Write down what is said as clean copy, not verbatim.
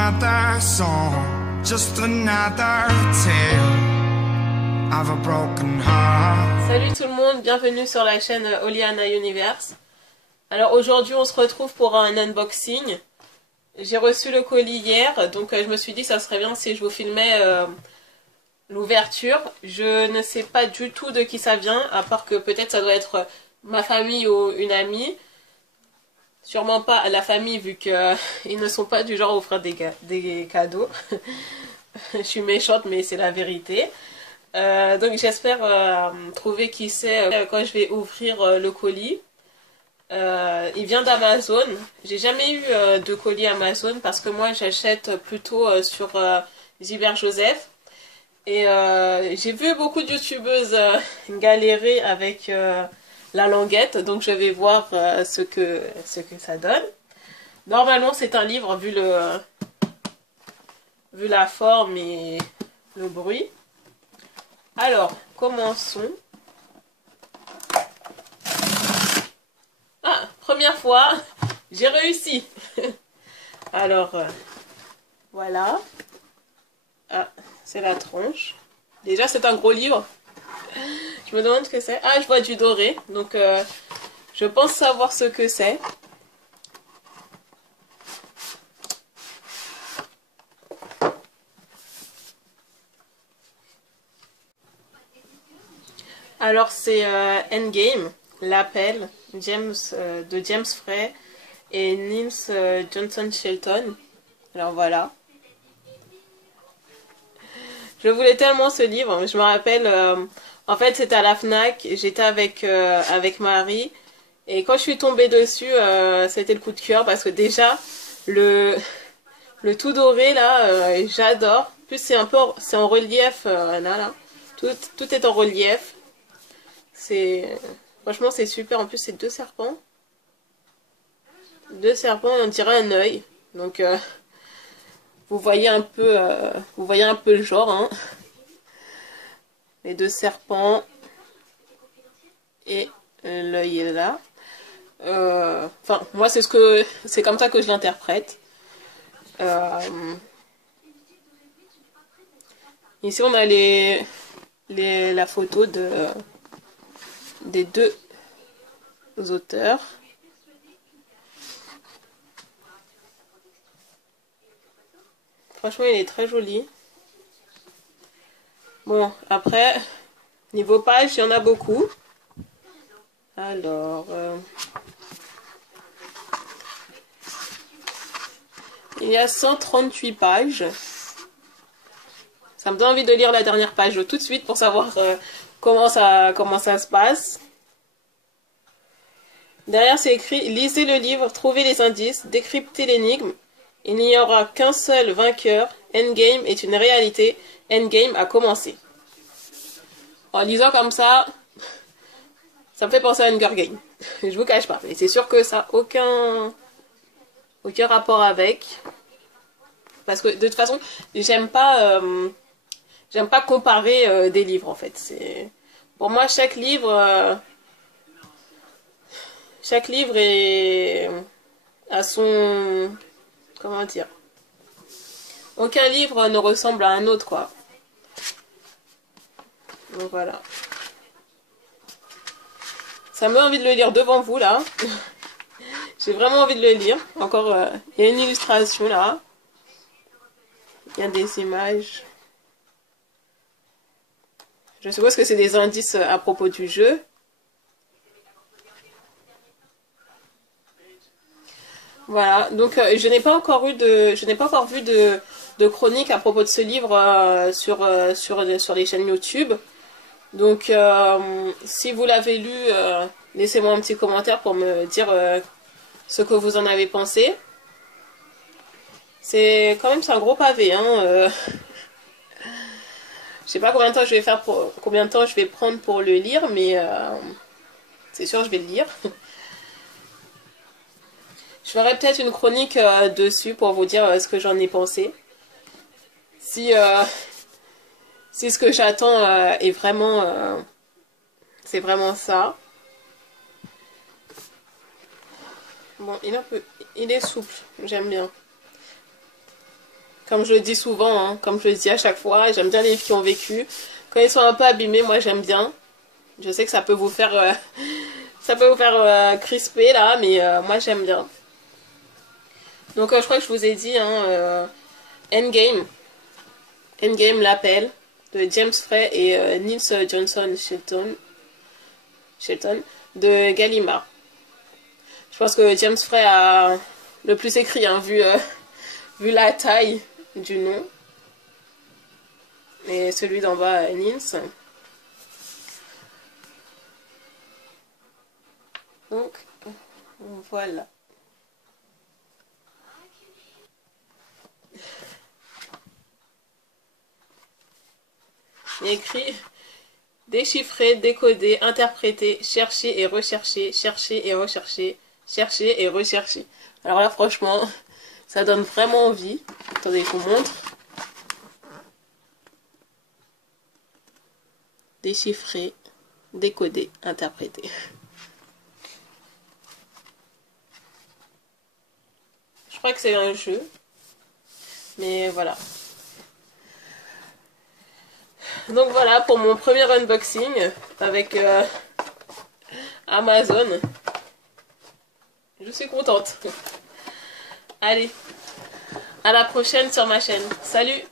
another song, just another tale of a broken heart. Salut tout le monde, bienvenue sur la chaîne Oliana Universe. Alors aujourd'hui on se retrouve pour un unboxing. J'ai reçu le colis hier, donc je me suis dit que ça serait bien si je vous filmais l'ouverture. Je ne sais pas du tout de qui ça vient, à part que peut-être ça doit être ma famille ou une amie. Sûrement pas la famille vu qu'ils ne sont pas du genre à offrir des cadeaux. Je suis méchante mais c'est la vérité. Donc j'espère trouver qui c'est quand je vais ouvrir le colis. Il vient d'Amazon. J'ai jamais eu de colis Amazon parce que moi j'achète plutôt sur Zyber Joseph. Et j'ai vu beaucoup de youtubeuses galérer avec la languette, donc je vais voir ce que ça donne. Normalement c'est un livre vu la forme et le bruit. Alors, commençons. Ah, première fois, j'ai réussi. Alors, voilà. Ah, c'est la tronche. Déjà, c'est un gros livre. Je me demande ce que c'est. Ah, je vois du doré. Donc, je pense savoir ce que c'est. Alors, c'est Endgame, l'appel, de James Frey et Niels Johnson Shelton. Alors, voilà. Je voulais tellement ce livre. Je me rappelle, en fait, c'était à la FNAC. J'étais avec Marie. Et quand je suis tombée dessus, c'était le coup de cœur. Parce que déjà, le tout doré, là, j'adore. En plus, c'est en relief, là. Tout est en relief. Franchement, c'est super. En plus, c'est deux serpents. Deux serpents et on dirait un œil. Donc... vous voyez un peu le genre, hein. Les deux serpents et l'œil est là. Enfin, moi c'est comme ça que je l'interprète. Ici on a la photo des deux auteurs. Franchement, il est très joli. Bon, après, niveau pages, il y en a beaucoup. Alors, il y a 138 pages. Ça me donne envie de lire la dernière page tout de suite pour savoir comment ça se passe. Derrière, c'est écrit « Lisez le livre, trouvez les indices, décryptez l'énigme. Il n'y aura qu'un seul vainqueur. Endgame est une réalité. Endgame a commencé. » En lisant comme ça me fait penser à Hunger Games. Je vous cache pas. Mais c'est sûr que ça n'a aucun rapport avec. Parce que de toute façon, j'aime pas comparer des livres en fait. Pour moi, chaque livre est à son... Comment dire? Aucun livre ne ressemble à un autre, quoi. Donc voilà. Ça me donne envie de le lire devant vous, là. J'ai vraiment envie de le lire. Encore, il y a une illustration, là. Il y a des images. Je suppose que c'est des indices à propos du jeu. Voilà, donc je n'ai pas encore vu de chronique à propos de ce livre sur les chaînes YouTube. Donc si vous l'avez lu, laissez-moi un petit commentaire pour me dire ce que vous en avez pensé. C'est un gros pavé, hein. Je sais pas combien de temps je vais prendre pour le lire, mais c'est sûr je vais le lire. Je ferai peut-être une chronique dessus pour vous dire ce que j'en ai pensé. Si ce que j'attends est vraiment... c'est vraiment ça. Bon, il est souple, j'aime bien. Comme je le dis souvent, hein, comme je le dis à chaque fois, j'aime bien les livres qui ont vécu. Quand ils sont un peu abîmés, moi j'aime bien. Je sais que ça peut vous faire, crisper là, mais moi j'aime bien. Donc je crois que je vous ai dit, hein, Endgame. Endgame, l'appel de James Frey et Niels Johnson Shelton de Gallimard. Je pense que James Frey a le plus écrit, hein, vu la taille du nom. Et celui d'en bas, Niels. Donc, voilà. Il y a écrit déchiffrer, décoder, interpréter, chercher et rechercher, chercher et rechercher, chercher et rechercher. Alors là, franchement, ça donne vraiment envie. Attendez, je vous montre. Déchiffrer, décoder, interpréter. Je crois que c'est un jeu. Mais voilà. Donc voilà pour mon premier unboxing avec Amazon. Je suis contente. Allez, à la prochaine sur ma chaîne. Salut!